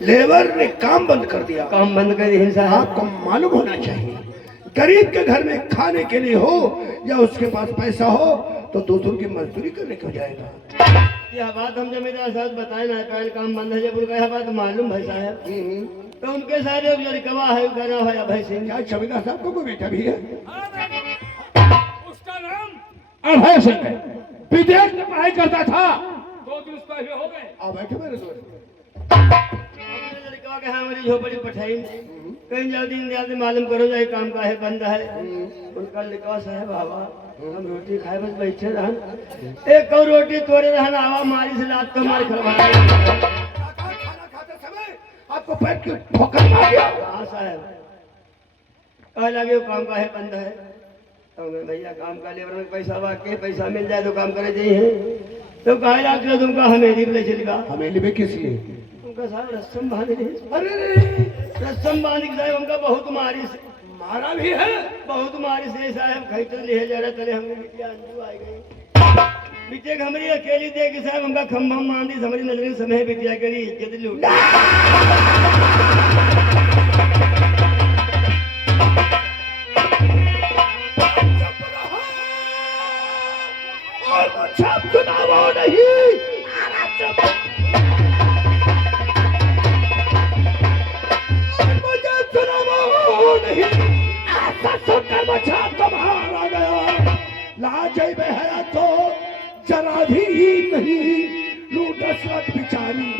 Labour ने काम बंद कर दिया। काम बंद कर दिया साहब। आपको मालूम होना चाहिए, गरीब के घर में खाने के लिए हो या उसके पास पैसा हो तो दूसरों की मजदूरी करने क्यों जाएगा। यह बात हम जमींदार साहब बताए ना, पहले काम बंद है, जब उनका यह बात मालूम भाई साहब तो उनके साथ एक लड़कवा है करा है भाई सिंह। क्या जमींदार साहब को कोई बेटा भी है? उसका नाम अभय सिंह है। विदेश में पढ़ाई करता था, 2 दिन उसका हो गए। आप बैठे मेरे दोस्त। अपने लड़कवा के हमारी झोपड़ी पठाई, कहीं जल्दी जल्दी मालूम करो जाए काम का है बंद है। उनका लड़कवा साहब आवा हम रोटी खाए बस बैठे रहन, एक और रोटी तोड़े रहन, आवा मारी से लात तो मार खरवा खाना खाते समय आपको पेट की ठोकर मार दिया। हाँ साहब कह लगे वो काम का है बंद है। तो मैं भैया काम का लेबर में पैसा बाकी पैसा मिल जाए तो काम करे चाहिए। तो कहा लाख तुमका हमेली ले चलेगा। हमेली में किस लिए? उनका साहब रस्म बांध रही। अरे रस्म बांध के साहब उनका बहुत मारी से मारा भी है। बहुत मारी से साहब खैतर ले जा रहा तले हमने बिटिया अंजू आ गई। बिटिया के हमारी अकेली दे के साहब उनका खम्भा मान दी, हमारी नजर समय बिटिया करी इज्जत लूट। और मुझे सुनाओ नहीं। मुझे सुनाओ नहीं। ऐसा सुनकर मुझे तुम्हारा गया लाज है तो जरा भी नहीं लूटस लट बिचारी।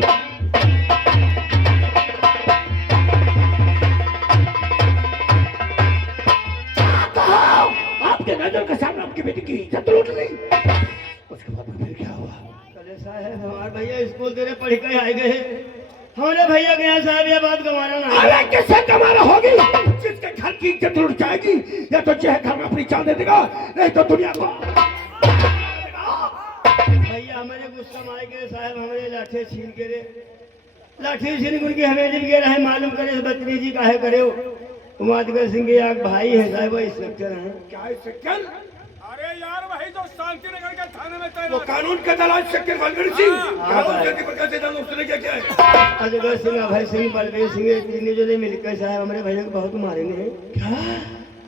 आपके नजर के सामने आपकी बेटी की इज्जत लूट ली। उसके बाद फिर क्या हुआ? चले साहब हमारे भैया स्कूल तेरे पढ़ के आए गए, हमारे भैया के यहाँ साहब ये बात गंवाना ना। अरे किससे गंवाना होगी? जिसके घर की इज्जत लूट जाएगी या तो चाहे घर में अपनी जान दे देगा, नहीं तो दुनिया को। भैया हमारे गुस्सा मारे गए साहब, हमारे लाठी छीन के रे, लाठी छीन उनकी हवेली में रहे, मालूम करे बदतमीजी काहे करे हो। उमादगर सिंह के भाई है साहब, वो इंस्पेक्टर है। क्या इंस्पेक्टर? अरे यार वही तो शांति नगर के थाने में तैनात। वो कानून का दलाल इंस्पेक्टर बलवीर सिंह। क्या उसके प्रकार से जानो उसने क्या किया है? अजगर सिंह, अभय सिंह, बलवीर सिंह तीनों जो मिलकर साहब हमारे भैया को बहुत मारेंगे हैं। क्या?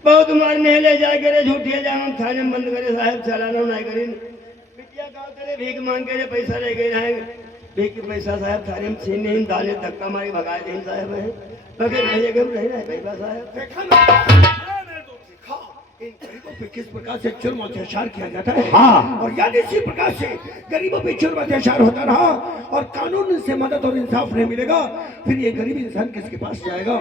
बहुत मारने ले जाए करे, झूठे जाम थाने में बंद करे साहब, चलाना नहीं करे। बिटिया गाँव करे भीख मांग के पैसा ले गए रहेंगे, भीख के पैसा साहब थाने में छीन नहीं डाले, धक्का मारी भगाए दिन साहब है। बगैर भैया के नहीं रहे भैया साहब। देखा ना इन गरीबों पे किस प्रकार से जुर्म अत्याचार किया जाता है। हाँ। और यानी इसी प्रकार से गरीबों पे जुर्म अत्याचार होता रहा और कानून से मदद और इंसाफ नहीं मिलेगा, फिर ये गरीब इंसान किसके पास जाएगा?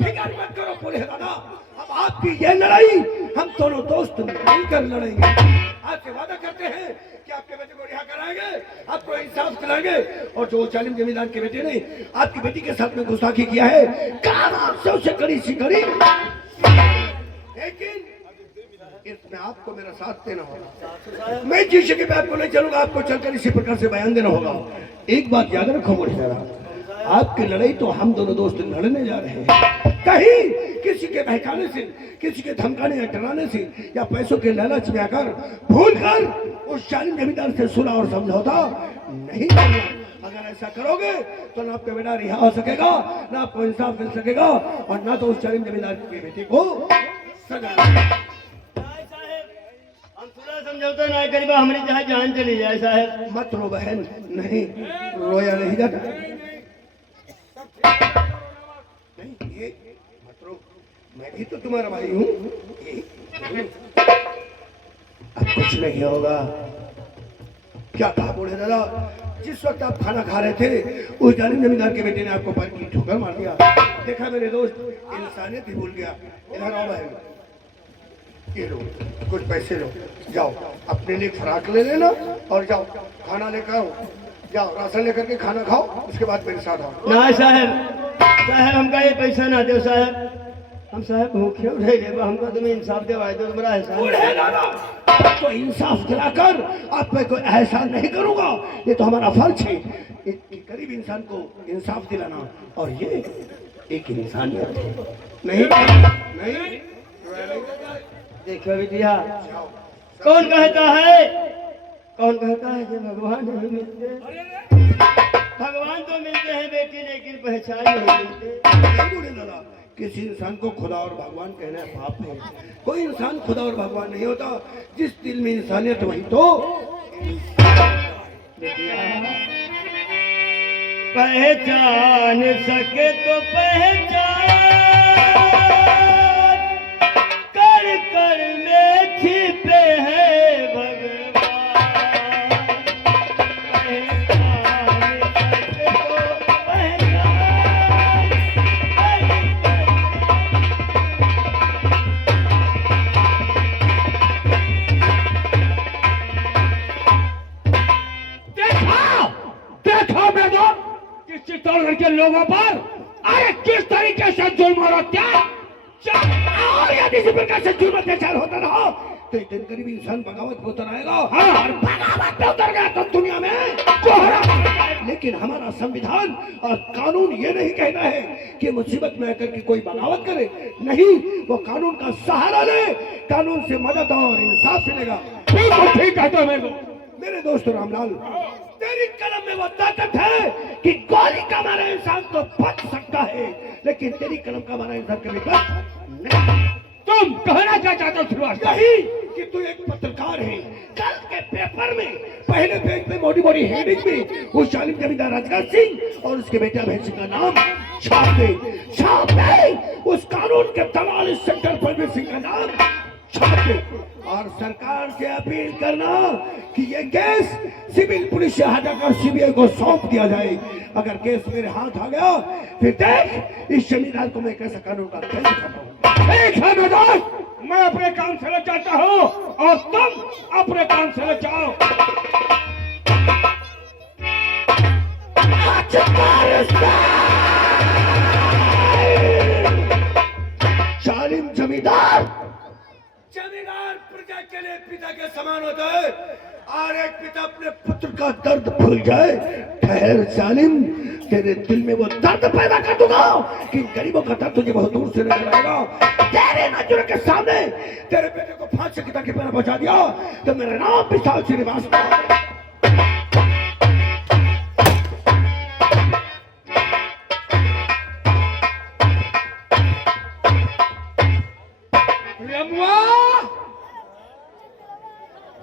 फिक्र मत करो बोले दादा, अब आपकी ये लड़ाई हम दोनों दोस्त मिलकर लड़ेंगे। आपसे वादा करते हैं कि आपके बेटे को रिहा कराएंगे, आपको इंसाफ दिलाएंगे। और जो जालिम जमींदार के बेटे ने आपकी बेटी के साथ में गुस्ताखी किया है, कानून से उसे कड़ी सी कड़ी, लेकिन इसमें आपको मेरा साथ देना होगा। मैं जिस जगह पे आपको नहीं चलूंगा, आपको चलकर इसी प्रकार से बयान देना होगा। एक बात याद रखो मुझे जरा, आपकी लड़ाई तो हम दोनों दोस्त लड़ने जा रहे हैं। कहीं किसी के बहकाने से, किसी के धमकाने या डराने से या पैसों के लालच में आकर भूल कर उस जालिम जमींदार से सुलह और समझौता नहीं करना। अगर ऐसा करोगे तो ना आपका बेटा रिहा हो सकेगा, ना आपको इंसाफ मिल सकेगा और ना तो उस जालिम जमींदार के बेटे को सजा। हम सुलह समझौता नहीं करेगा, हमारी जहाँ जान चली जाए साहब। मत रो बहन, नहीं रोया नहीं जाता। नहीं ये मत रो, मैं भी तो तुम्हारा भाई हूँ। अब कुछ नहीं होगा। क्या कहा बूढ़े दादा? जिस वक्त आप खाना खा रहे थे उस जालिम जमींदार के बेटे ने आपको पैर की ठोकर मार दिया। देखा मेरे दोस्त, इंसानियत ही भूल गया। इधर आओ बहन, ये लो कुछ पैसे लो, जाओ अपने लिए खुराक ले लेना और जाओ खाना लेकर आओ, जाओ राशन लेकर के खाना खाओ, उसके बाद मेरे साथ आओ। ना साहब, साहब हमका ये पैसा ना दो साहब, हम साहब भूखे उठे ले, हमको तुम्हें इंसाफ दिलवाए दो तुम्हारा एहसान। आपको इंसाफ दिलाकर आप पे कोई एहसान नहीं करूंगा, ये तो हमारा फर्ज है। एक गरीब इंसान को इंसाफ दिलाना और ये एक इंसानियत है। नहीं नहीं देखो बिटिया, कौन कहता है कि भगवान नहीं मिलते? भगवान तो मिलते हैं बेटी, लेकिन पहचान नहीं मिलते। नहीं बोले दादा, किसी इंसान को खुदा और भगवान कहना पाप है। कोई इंसान खुदा और भगवान नहीं होता, जिस दिल में इंसानियत वही तो पहचान सके तो पहचान, कर कर में छिपे हैं भगवान। पहचान सके तो पहचान, देखा देखा मैडम कि चित्तौड़गढ़ के लोगों पर अरे किस तरीके से जुल्म और और यदि इसी प्रकार से जुल्म अत्याचार होता रहा तो एक दिन गरीब इंसान बगावत पे उतर आएगा। और बगावत पे उतर गया तो दुनिया में कोहरा। लेकिन हमारा संविधान और कानून ये नहीं कहता है कि मुसीबत में आकर के कोई बगावत करे, नहीं, वो कानून का सहारा ले, कानून से मदद और इंसाफ मिलेगा। ठीक कहते हो मेरे दोस्त रामलाल, तेरी कलम में वो ताकत है कि गोली का मारा इंसान तो बच सकता है, लेकिन तेरी कलम का मारा इंसान कभी बच नहीं। तुम कहना क्या चाहते हो श्रीवास? यही कि तू एक पत्रकार है। कल के पेपर में पहले पेज पे मोटी मोटी हेडिंग में उस जालिम जमींदार राजगार सिंह और उसके बेटे अभय सिंह का नाम छाप दे, उस कानून के दलाल सेंटर परवेज सिंह का नाम छाप दे, और सरकार से अपील करना कि ये केस सिविल पुलिस से हटाकर सीबीआई को सौंप दिया जाए। अगर केस मेरे हाथ आ गया फिर देख इस जमींदार को मैं कैसा कानून का खेल करता हूँ। ठीक है मैडम, मैं अपने काम से लग जाता हूँ और तुम अपने काम से लग जाओ। जालिम जमींदार प्रजा के लिए पिता के समान होता है, और एक पिता अपने पुत्र का दर्द भूल जाए। ठहर जालिम, तेरे दिल में वो दर्द पैदा कर दूंगा कि गरीबों का दर्द तुझे बहुत दूर से नजर आएगा। तेरे नजरों के सामने तेरे बेटे को फांसी की ताकि पर पहुंचा दिया तो मेरा नाम विशाल श्रीवास्तव।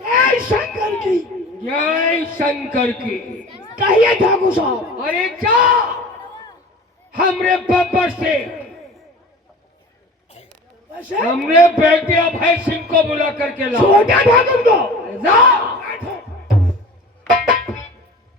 जय शंकर की, जय शंकर की। कहिए ठाकुर साहब। अरे क्या हमरे बब्बर से हमरे बेटे अभय सिंह को बुला करके लाओ। छोटा ठाकुर को जा।